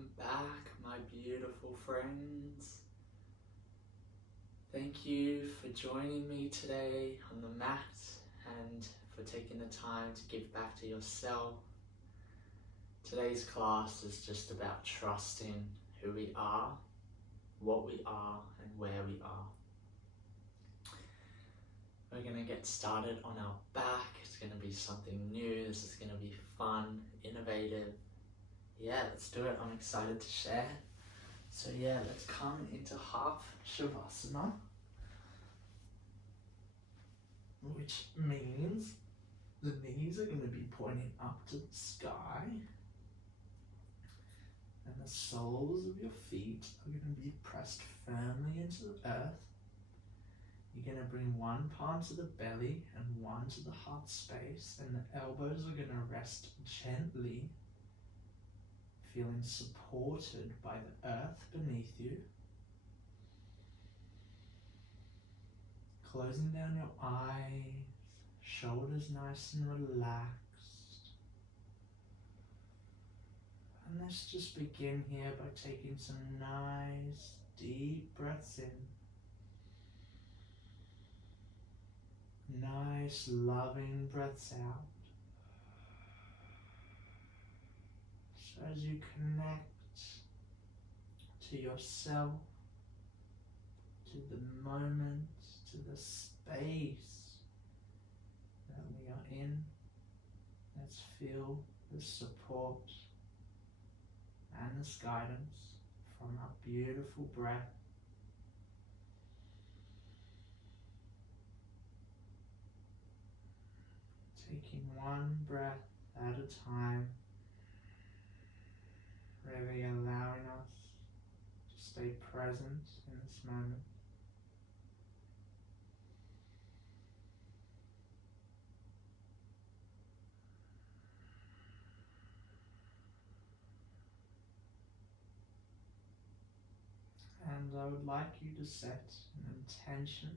Welcome back, my beautiful friends. Thank you for joining me today on the mat and for taking the time to give back to yourself. Today's class is just about trusting who we are, what we are, and where we are. We're going to get started on our back. It's going to be something new. This is going to be fun, innovative. Yeah, let's do it. I'm excited to share. So yeah, let's come into half Shavasana, which means the knees are going to be pointing up to the sky and the soles of your feet are going to be pressed firmly into the earth. You're going to bring one palm to the belly and one to the heart space, and the elbows are going to rest gently, feeling supported by the earth beneath you. Closing down your eyes, shoulders nice and relaxed. And let's just begin here by taking some nice deep breaths in. Nice loving breaths out. So as you connect to yourself, to the moment, to the space that we are in, let's feel the support and this guidance from our beautiful breath. Taking one breath at a time, really allowing us to stay present in this moment. And I would like you to set an intention,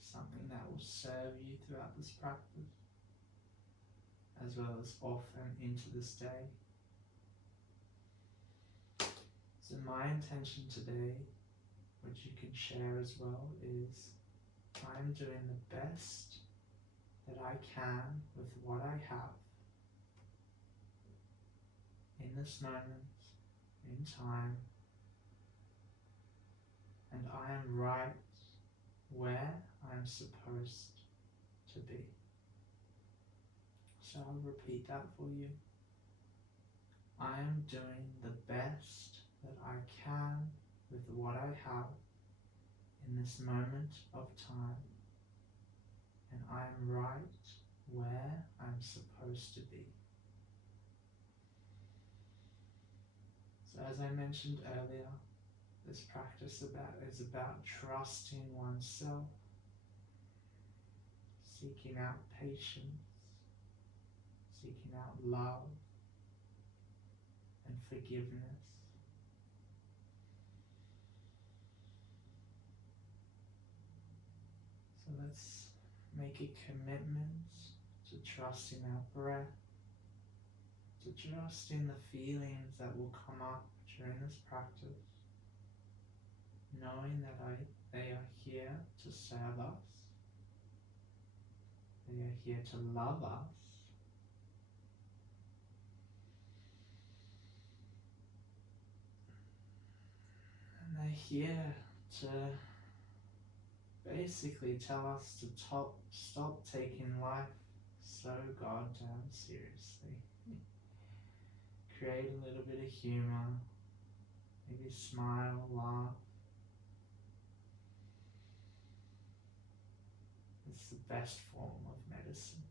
something that will serve you throughout this practice, as well as off and into this day. So my intention today, which you can share as well, is I'm doing the best that I can with what I have in this moment, in time, and I am right where I'm supposed to be. So I'll repeat that for you. I am doing the best that I can with what I have in this moment of time, and I am right where I'm supposed to be. So as I mentioned earlier, this practice is about trusting oneself, seeking out patience, seeking out love and forgiveness. So let's make a commitment to trusting our breath, to trusting the feelings that will come up during this practice, knowing that they are here to serve us, they are here to love us, and they're here to basically tell us to stop taking life so goddamn seriously. Create a little bit of humor, maybe smile, laugh. It's the best form of medicine.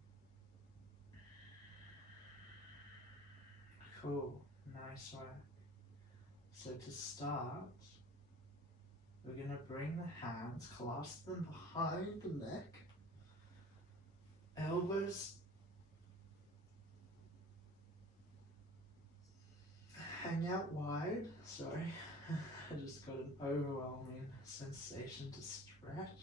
Cool, nice work. So to start, we're going to bring the hands, clasp them behind the neck, elbows hang out wide. Sorry, I just got an overwhelming sensation to stretch.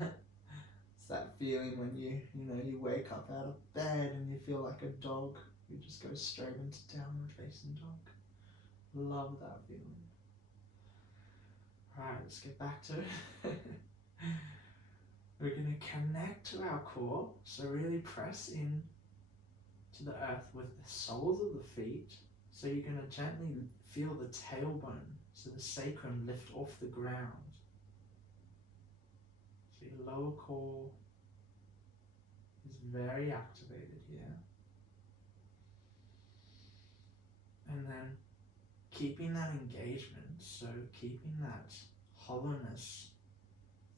It's that feeling when you wake up out of bed and you feel like a dog We just go straight into downward facing dog. Love that feeling. Alright, let's get back to it. We're going to connect to our core, so really press in to the earth with the soles of the feet. So you're going to gently feel the tailbone, so the sacrum lift off the ground. So your lower core is very activated here. And then keeping that engagement, so keeping that hollowness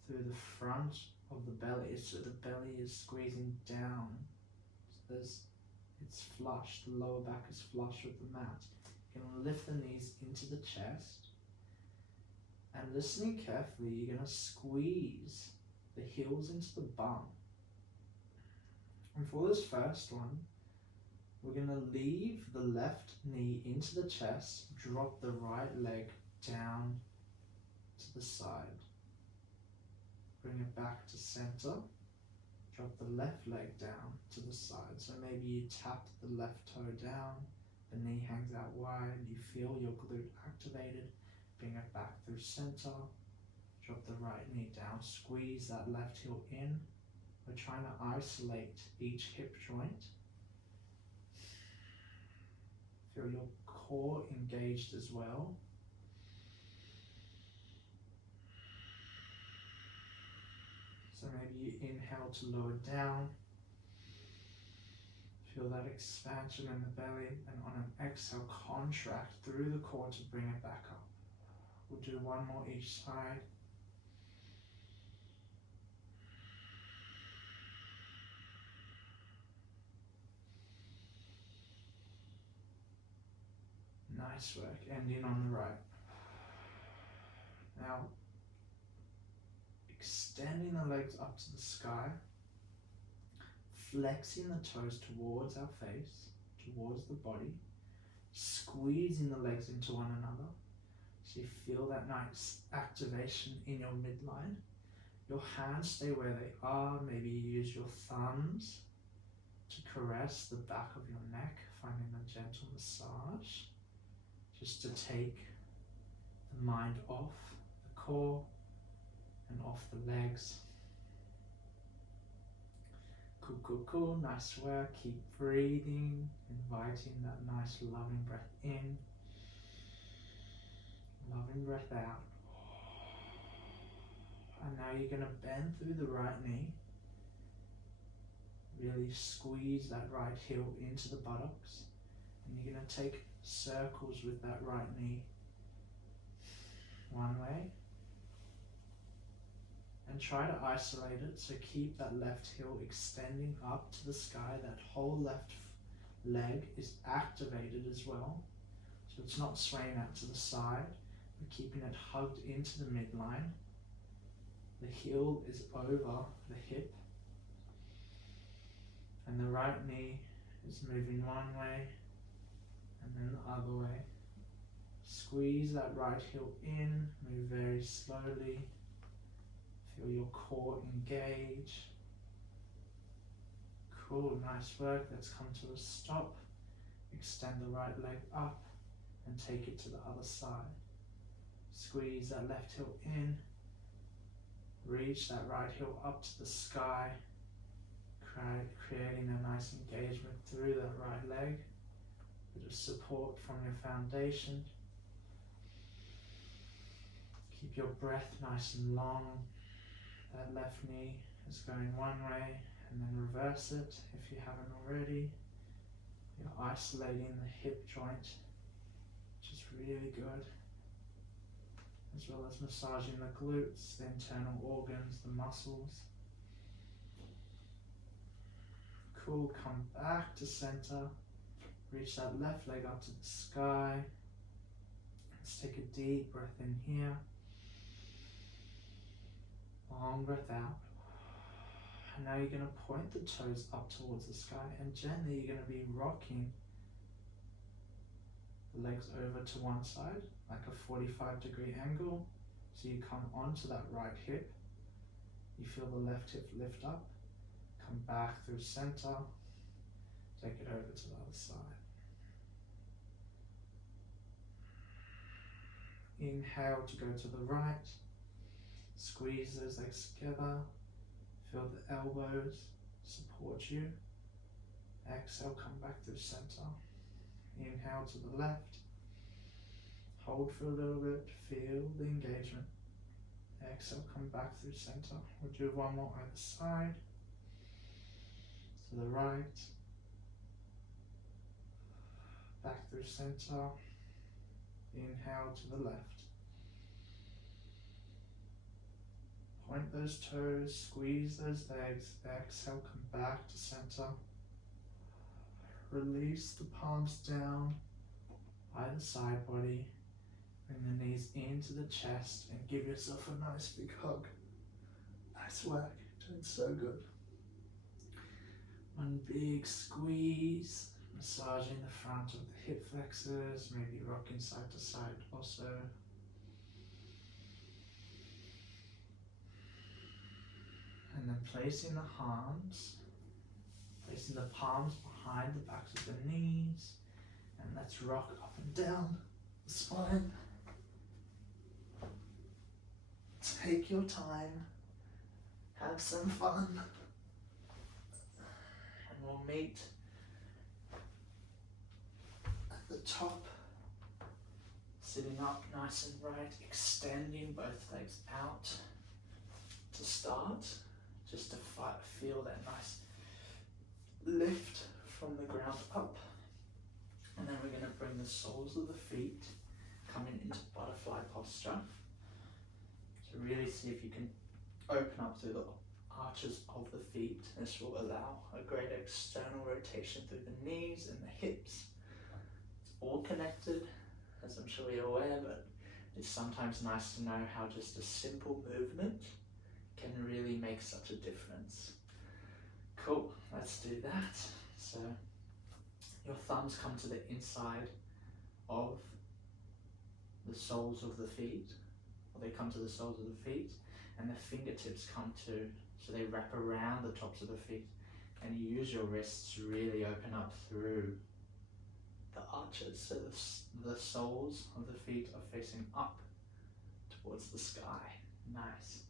through the front of the belly, so the belly is squeezing down. So it's flush, the lower back is flush with the mat. You're going to lift the knees into the chest. And listening carefully, you're going to squeeze the heels into the bum. And for this first one, we're going to leave the left knee into the chest, drop the right leg down to the side. Bring it back to center, drop the left leg down to the side. So maybe you tap the left toe down, the knee hangs out wide, you feel your glute activated, bring it back through center, drop the right knee down, squeeze that left heel in. We're trying to isolate each hip joint. Feel your core engaged as well. So maybe you inhale to lower down. Feel that expansion in the belly, and on an exhale, contract through the core to bring it back up. We'll do one more each side. Nice work, ending on the right. Now, extending the legs up to the sky, flexing the toes towards our face, towards the body, squeezing the legs into one another, so you feel that nice activation in your midline. Your hands stay where they are, maybe you use your thumbs to caress the back of your neck, finding a gentle massage, just to take the mind off the core and off the legs. Cool, cool, cool, nice work. Keep breathing, inviting that nice loving breath in, loving breath out. And now you're going to bend through the right knee, really squeeze that right heel into the buttocks, and you're going to take circles with that right knee one way, and try to isolate it, so keep that left heel extending up to the sky. That whole left leg is activated as well, so it's not swaying out to the side, but keeping it hugged into the midline. The heel is over the hip, and the right knee is moving one way and then the other way. Squeeze that right heel in, move very slowly. Feel your core engage. Cool, nice work. Let's come to a stop. Extend the right leg up and take it to the other side. Squeeze that left heel in. Reach that right heel up to the sky, creating a nice engagement through that right leg. Bit of support from your foundation. Keep your breath nice and long. That left knee is going one way, and then reverse it if you haven't already. You're isolating the hip joint, which is really good, as well as massaging the glutes, the internal organs, the muscles. Cool, come back to center. Reach that left leg up to the sky. Let's take a deep breath in here. Long breath out. And now you're going to point the toes up towards the sky, and gently you're going to be rocking the legs over to one side, like a 45-degree angle. So you come onto that right hip. You feel the left hip lift up. Come back through center. Take it over to the other side. Inhale to go to the right. Squeeze those legs together. Feel the elbows support you. Exhale, come back through center. Inhale to the left. Hold for a little bit. Feel the engagement. Exhale, come back through center. We'll do one more either side. To the right. Back through center. Inhale to the left. Point those toes, squeeze those legs. Exhale, come back to center. Release the palms down, either side body. Bring the knees into the chest and give yourself a nice big hug. Nice work, doing so good. One big squeeze, massaging the front of the hip flexors, maybe rocking side to side also. And then placing the palms behind the backs of the knees, and let's rock up and down the spine. Take your time, have some fun, and we'll meet at the top, sitting up nice and right, extending both legs out to start, just to feel that nice lift from the ground up. And then we're going to bring the soles of the feet coming into butterfly posture. So really see if you can open up through the arches of the feet. This will allow a great external rotation through the knees and the hips. It's all connected, as I'm sure you're aware, but it's sometimes nice to know how just a simple movement can really make such a difference. Cool, let's do that. So your thumbs come to the inside of the soles of the feet, or they come to the soles of the feet, and the fingertips come to, so they wrap around the tops of the feet, and you use your wrists to really open up through the arches, so the soles of the feet are facing up towards the sky. Nice.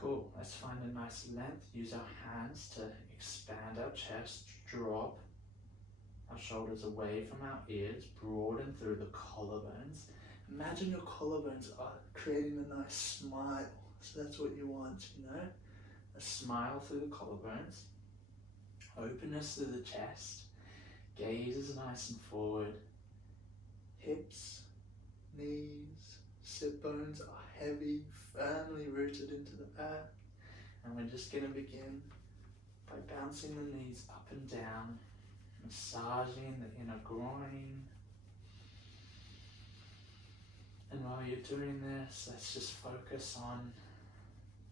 Cool, let's find a nice length. Use our hands to expand our chest, drop our shoulders away from our ears, broaden through the collarbones. Imagine your collarbones are creating a nice smile. So that's what you want, you know? A smile through the collarbones, openness through the chest, gaze is nice and forward, hips, knees, sit bones are heavy, firmly rooted into the earth. And we're just going to begin by bouncing the knees up and down, massaging the inner groin. And while you're doing this, let's just focus on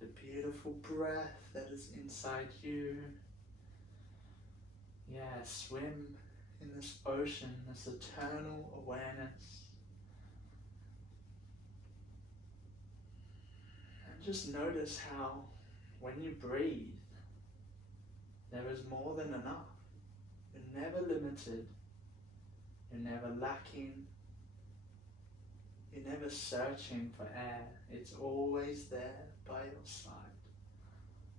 the beautiful breath that is inside you. Yeah, swim in this ocean, this eternal awareness. And just notice how when you breathe, there is more than enough. You're never limited. You're never lacking. You're never searching for air. It's always there by your side.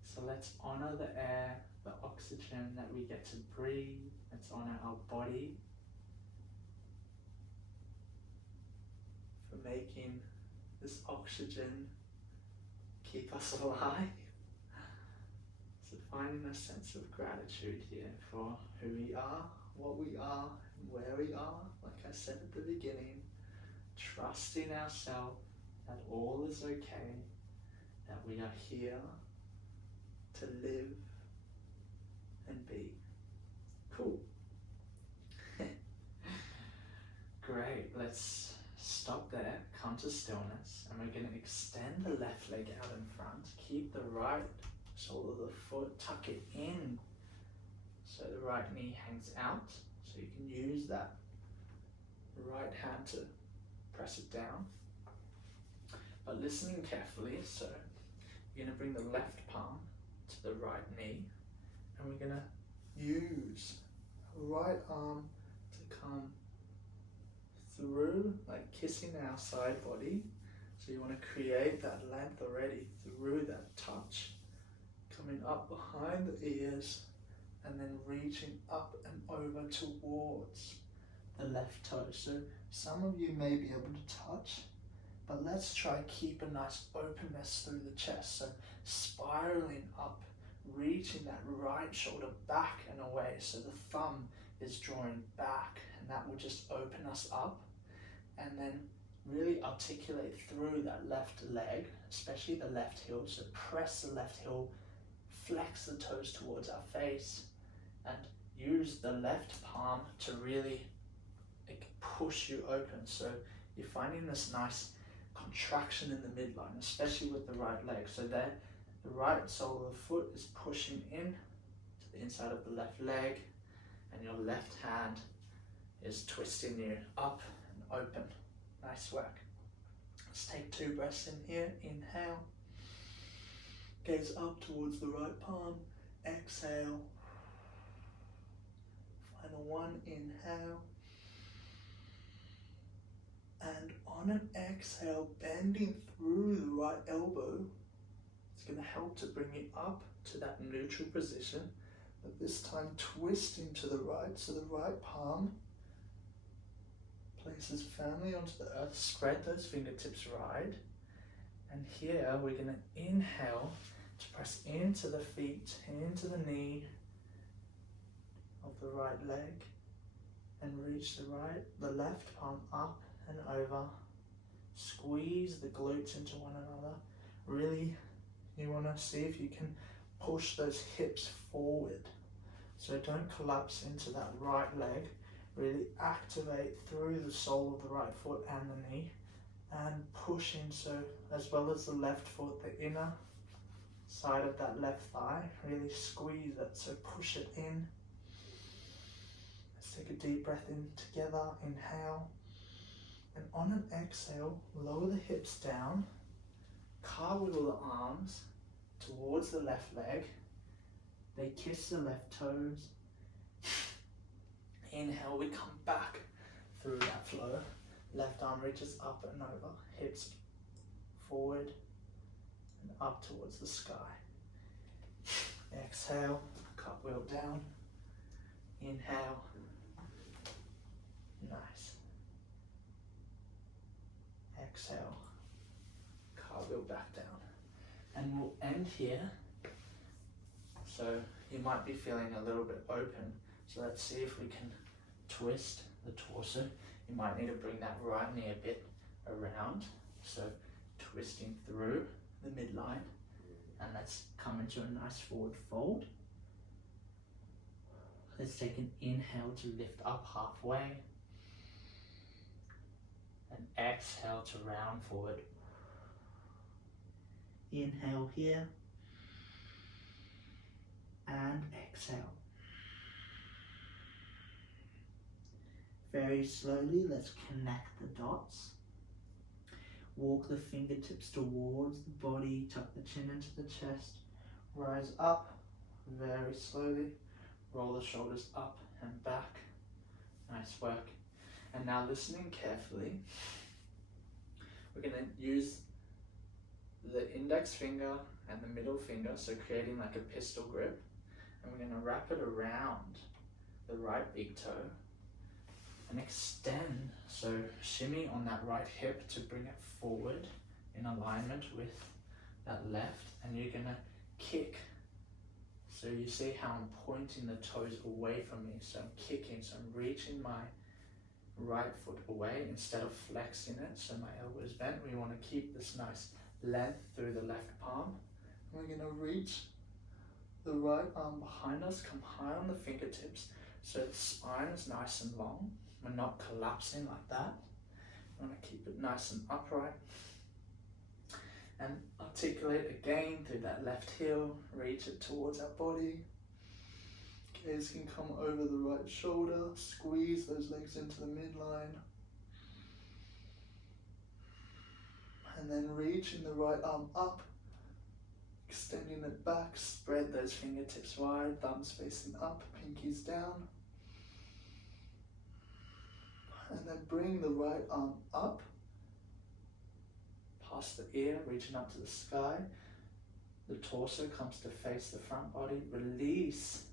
So let's honor the air, the oxygen that we get to breathe. Let's honor our body for making this oxygen keep us alive. So finding a sense of gratitude here for who we are, what we are, and where we are. Like I said at the beginning, trusting ourselves that all is okay, that we are here to live and be. Cool. Great, let's stop there, come to stillness, and we're going to extend the left leg out in front. Keep the right sole of the foot, tuck it in so the right knee hangs out, so you can use that right hand to press it down. But listening carefully, so you're going to bring the left palm to the right knee, and we're going to use right arm to come through, like kissing our side body. So you want to create that length already through that touch, coming up behind the ears and then reaching up and over towards the left toe. So some of you may be able to touch, but let's try keep a nice openness through the chest. So spiraling up, reaching that right shoulder back and away. So the thumb is drawing back, and that will just open us up. And then really articulate through that left leg, especially the left heel. So press the left heel, flex the toes towards our face, and use the left palm to really push you open. So you're finding this nice contraction in the midline, especially with the right leg. So there, the right sole of the foot is pushing in to the inside of the left leg, and your left hand is twisting you up and open. Nice work. Let's take 2 breaths in here. Inhale, gaze up towards the right palm. Exhale. Final one, inhale. And on an exhale, bending through the right elbow, it's going to help to bring you up to that neutral position, but this time twisting to the right. So the right palm places firmly onto the earth, spread those fingertips wide. And here we're going to inhale to press into the feet, into the knee of the right leg, and reach the left palm up and over. Squeeze the glutes into one another. Really, you want to see if you can push those hips forward. So don't collapse into that right leg. Really activate through the sole of the right foot and the knee, and push in, so as well as the left foot, the inner side of that left thigh, really squeeze it, so push it in. Let's take a deep breath in together. Inhale, and on an exhale, lower the hips down, cartwheel the arms towards the left leg. They kiss the left toes. Inhale, we come back through that flow. Left arm reaches up and over, hips forward and up towards the sky. Exhale, cartwheel down. Inhale. Nice. Exhale, cartwheel back down. And we'll end here. So you might be feeling a little bit open. So let's see if we can twist the torso. You might need to bring that right knee a bit around. So twisting through the midline. And let's come into a nice forward fold. Let's take an inhale to lift up halfway. And exhale to round forward. Inhale here. And exhale. Very slowly, let's connect the dots. Walk the fingertips towards the body, tuck the chin into the chest, rise up very slowly, roll the shoulders up and back. Nice work. And now listening carefully, we're going to use the index finger and the middle finger, so creating like a pistol grip, and we're going to wrap it around the right big toe and extend, so shimmy on that right hip to bring it forward in alignment with that left, and you're going to kick. So you see how I'm pointing the toes away from me, so I'm kicking, so I'm reaching my right foot away instead of flexing it, so my elbow is bent. We want to keep this nice length through the left palm. We're going to reach the right arm behind us, come high on the fingertips, so the spine is nice and long. We're not collapsing like that. We want to keep it nice and upright. And articulate again through that left heel, reach it towards our body. Gaze can come over the right shoulder, squeeze those legs into the midline. And then reaching the right arm up, extending it back, spread those fingertips wide, thumbs facing up, pinkies down. And then bring the right arm up, past the ear, reaching up to the sky. The torso comes to face the front body. Release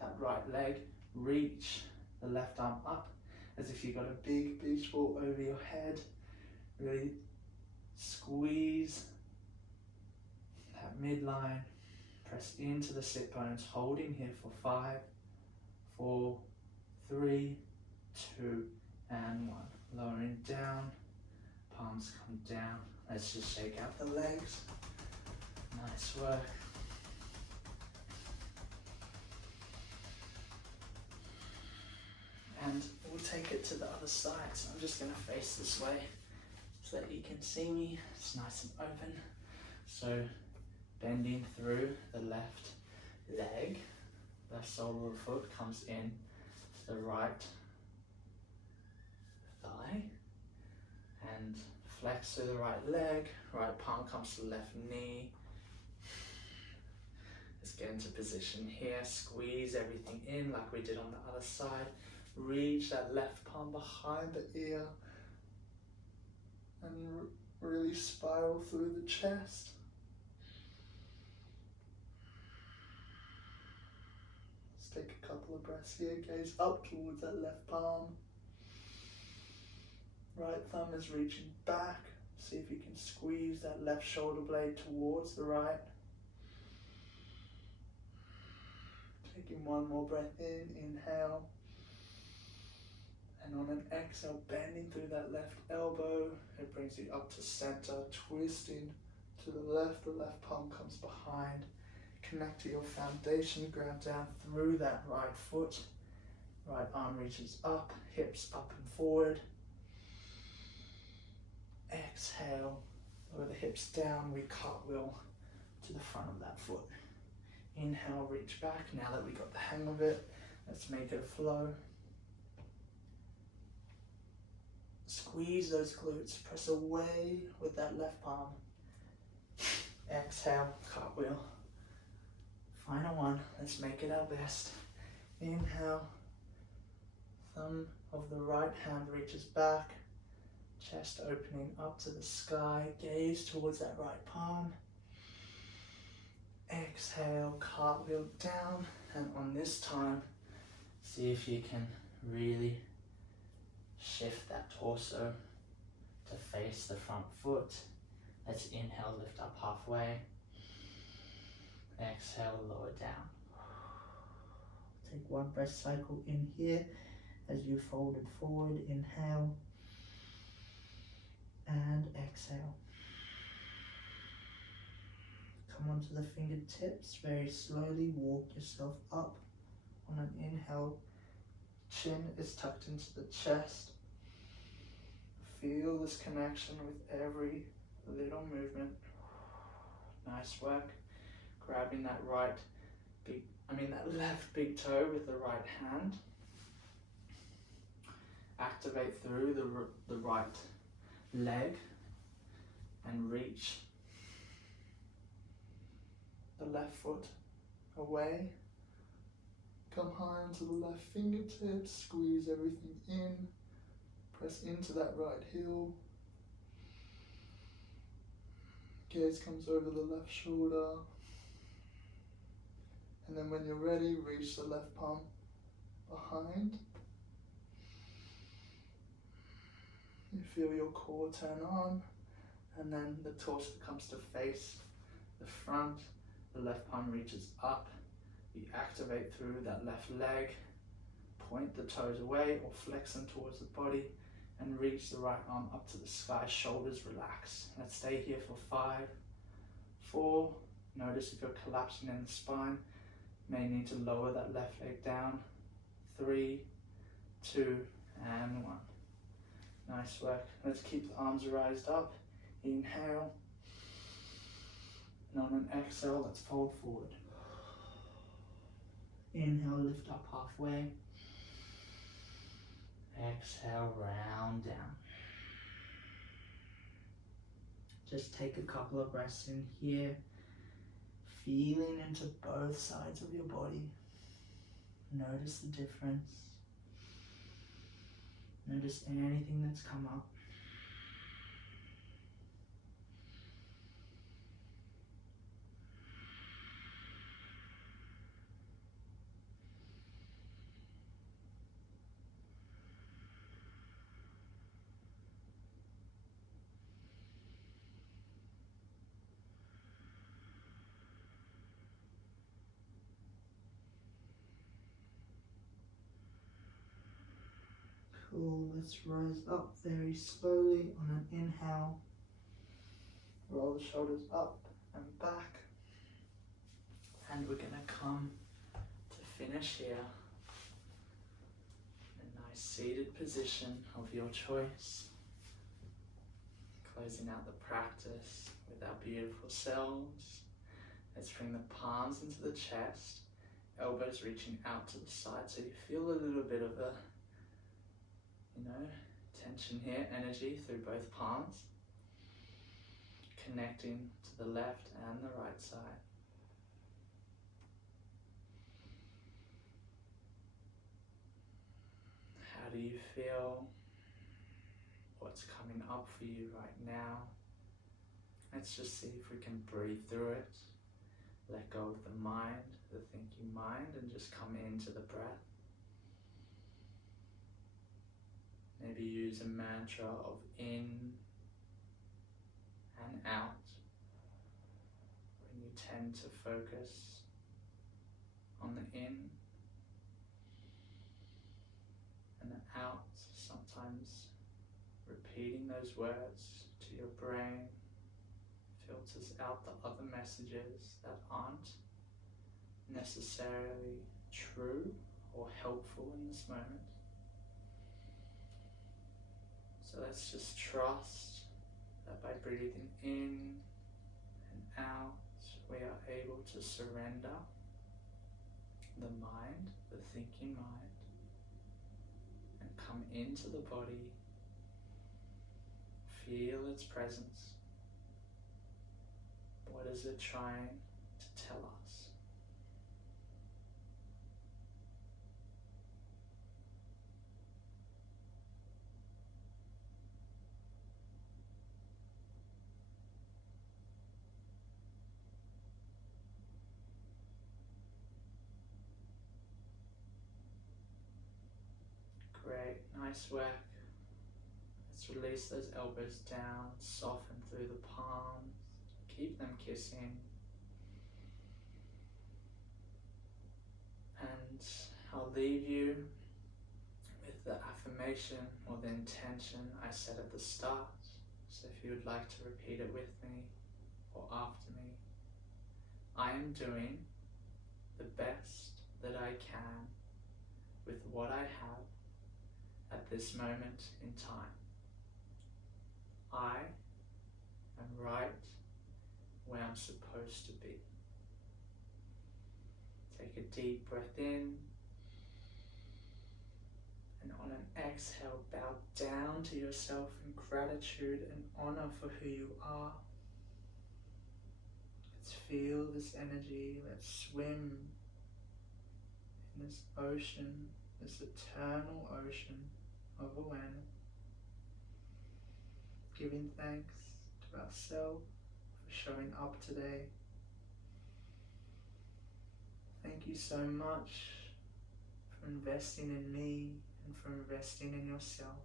that right leg. Reach the left arm up as if you've got a big beach ball over your head. Really squeeze that midline. Press into the sit bones, holding here for 5, 4, 3, 2, and 1. Lowering down, palms come down. Let's just shake out the legs. Nice work. And we'll take it to the other side. So I'm just going to face this way so that you can see me. It's nice and open. So bending through the left leg, left sole of the foot comes in to the right thigh, and flex through the right leg, right palm comes to the left knee. Let's get into position here, squeeze everything in like we did on the other side. Reach that left palm behind the ear and really spiral through the chest. Let's take a couple of breaths here, gaze up towards that left palm. Right thumb is reaching back. See if you can squeeze that left shoulder blade towards the right. Taking one more breath in, inhale. And on an exhale, bending through that left elbow. It brings you up to center, twisting to the left palm comes behind. Connect to your foundation, ground down through that right foot. Right arm reaches up, hips up and forward. Exhale, lower the hips down, we cartwheel to the front of that foot. Inhale, reach back. Now that we got the hang of it, let's make it a flow. Squeeze those glutes, press away with that left palm. Exhale, cartwheel. Final one, let's make it our best. Inhale, thumb of the right hand reaches back, chest opening up to the sky, gaze towards that right palm. Exhale, cartwheel down, and on this time, see if you can really shift that torso to face the front foot. Let's inhale, lift up halfway. Exhale, lower down. Take one breath cycle in here as you fold it forward. Inhale and exhale. Come onto the fingertips very slowly. Walk yourself up. On an inhale, chin is tucked into the chest. Feel this connection with every little movement. Nice work. Grabbing that that left big toe with the right hand. Activate through the right leg and reach the left foot away. Come high onto the left fingertips, squeeze everything in, press into that right heel. Gaze comes over the left shoulder. And then when you're ready, reach the left palm behind. You feel your core turn on, and then the torso comes to face the front. The left palm reaches up. You activate through that left leg, point the toes away or flex them towards the body, and reach the right arm up to the sky, shoulders relax. Let's stay here for 5, 4, notice if you're collapsing in the spine, may need to lower that left leg down, 3, 2, and 1. Nice work. Let's keep the arms raised up. Inhale, and on an exhale, let's fold forward. Inhale, lift up halfway. Exhale, round down. Just take a couple of breaths in here, feeling into both sides of your body. Notice the difference. Notice anything that's come up. Cool, let's rise up very slowly on an inhale. Roll the shoulders up and back. And we're going to come to finish here in a nice seated position of your choice. Closing out the practice with our beautiful selves. Let's bring the palms into the chest, elbows reaching out to the side so you feel a little bit of a tension here, energy through both palms, connecting to the left and the right side. How do you feel? What's coming up for you right now? Let's just see if we can breathe through it. Let go of the mind, the thinking mind, and just come into the breath. Maybe use a mantra of in and out when you tend to focus on the in and the out. Sometimes repeating those words to your brain filters out the other messages that aren't necessarily true or helpful in this moment. So let's just trust that by breathing in and out, we are able to surrender the mind, the thinking mind, and come into the body, feel its presence. What is it trying to tell us? Great, nice work. Let's release those elbows down, soften through the palms, keep them kissing. And I'll leave you with the affirmation or the intention I said at the start. So if you would like to repeat it with me or after me. I am doing the best that I can with what I have at this moment in time. I am right where I'm supposed to be. Take a deep breath in, and on an exhale, bow down to yourself in gratitude and honor for who you are. Let's feel this energy. Let's swim in this ocean, this eternal ocean of awareness, giving thanks to ourselves for showing up today. Thank you so much for investing in me and for investing in yourself.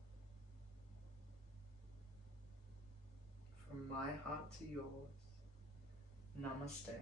From my heart to yours, Namaste.